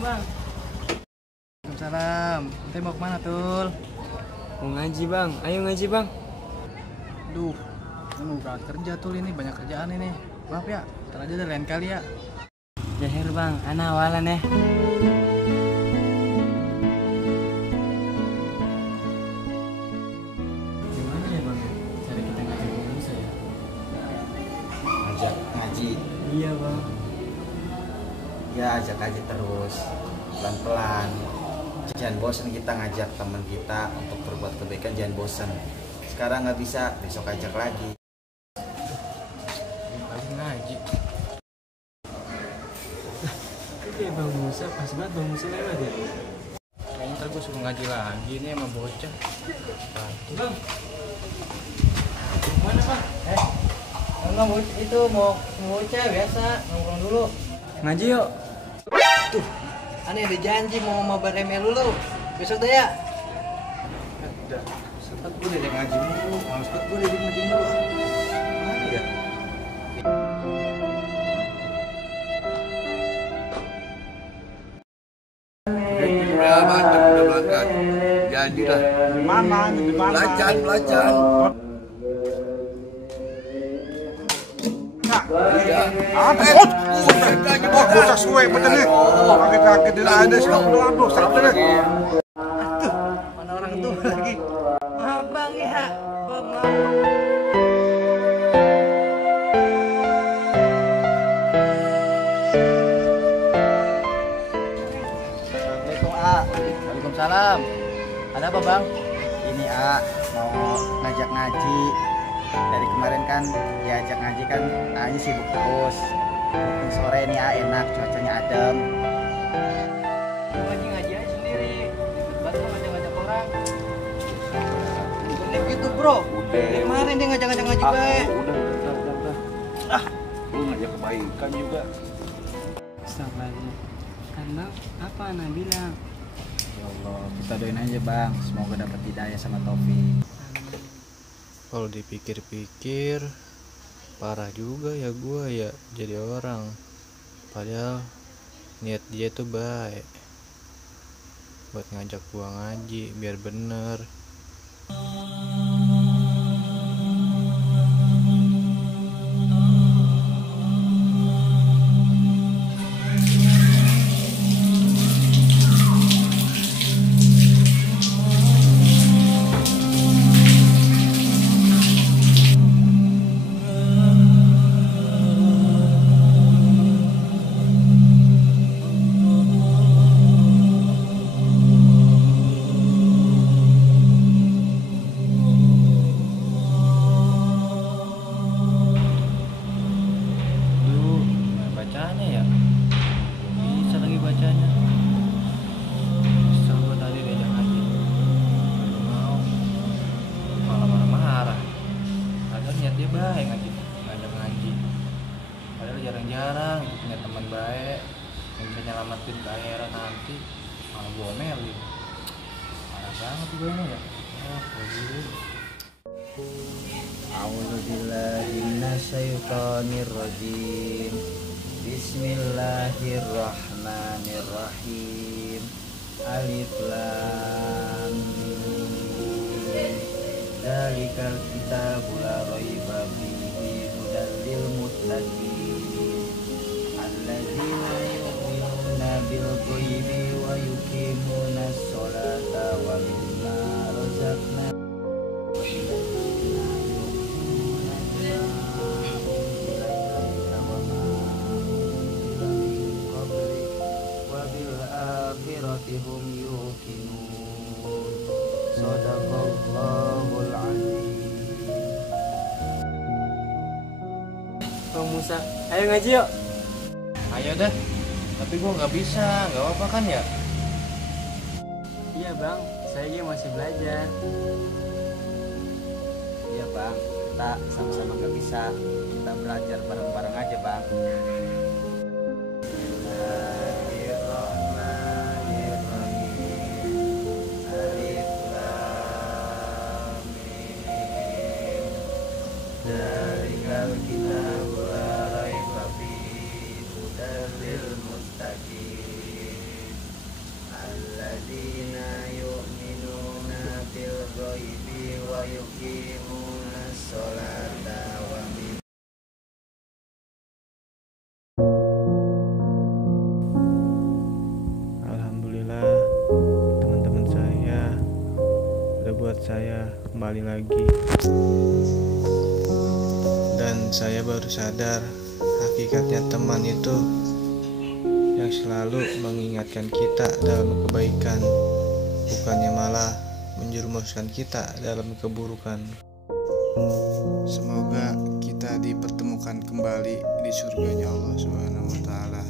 Bang. Waalaikumsalam. Ente mau kemana, Tul? Mau ngaji, Bang. Ayo ngaji, Bang. Duh, ini mau berangkat kerja, Tul. Ini banyak kerjaan ini. Maaf ya, ntar aja deh lain kali ya. Jahir, Bang. Ana awalan ya. Gimana ya, Bang? Cara kita ngajak Musa ya? Ajak ngaji. Iya, Bang. Ya ajak aja terus, pelan-pelan. Jangan bosan kita ngajak teman kita untuk berbuat kebaikan, jangan bosan. Sekarang nggak bisa, besok ajak lagi. Lagi ngaji. Oke, Bang Musa. Pas banget Bang Musa lewat ya. Kayaknya ntar gue suruh ngaji lagi nih sama bocah. Bang. Mana, Bang? Enggak, itu mau bocah biasa, nongkrong dulu. Ngaji yuk. Tuh, aneh ada janji mau mabar ML dulu. Besok deh ya. Udah, sempat gue udah ngaji mulu. Males banget gue udah ngaji mulu. Mana ya? Udah mantap, udah berangkat. Janjilah. Mana? Di mana? Belacan. Iya. Apa? Bocah suwe bener nih. Kaget-kaget dia ada sedang aduh, serap deh. Mana orang tuh lagi? Maaf bang ya. Maaf. Assalamualaikum A. Waalaikumsalam. Ada apa bang? Ini A mau ngajak ngaji. Dari kemarin kan diajak ngaji kan A-nya sibuk terus. Ini sore nih A enak, cuacanya adem. Ngaji aja sendiri. Bantu ngajak-ngajak orang. Bukan gitu bro. Dari kemarin dia ngajak-ngajak ngaji baik. Udah. Lu ngajak kebaikan juga. Astagfirullahaladzim. Karena apa Ana bilang? Ya Allah, kita doain aja bang. Semoga dapat hidayah sama Taufik. Kalau dipikir-pikir parah juga ya gua ya jadi orang, padahal niat dia tuh baik buat ngajak gua ngaji biar bener. Bacanya ya? Bisa lagi bacanya. Kesel gue tadi diajak ngaji. Belum mau. Malah marah-marah. Padahal niat dia baik ngajak ngaji. Padahal jarang-jarang punya teman baik yang bisa nyelamatin ke akhirat nanti. Malah gue omelin. Marah banget gue ini ya. Oh, begini. A'udzubillahi minasyaitonirrajim. Bismillahirrahmanirrahim. Alif lam mim. Dzalikal kitabu la raiba fihi hudal lil muttaqin. Alladzina yu'minuna bil ghaibi wa yuqimunas sholata wa mimma razaqnahum hum yuqinun. Shadaqallahul azim. Bang Musa, ayo ngaji yuk. Ayo dah. Tapi gue nggak bisa, nggak apa-apa kan ya? Iya bang, saya juga masih belajar. Iya bang, kita sama-sama nggak bisa. Kita belajar bareng-bareng aja bang. Dzalikal kitabu la raiba fihi hudal lil muttaqin. saya kembali lagi. Dan saya baru sadar hakikatnya teman itu yang selalu mengingatkan kita dalam kebaikan, bukannya malah menjerumuskan kita dalam keburukan. Semoga kita dipertemukan kembali di surganya Allah Subhanahu wa Ta'ala.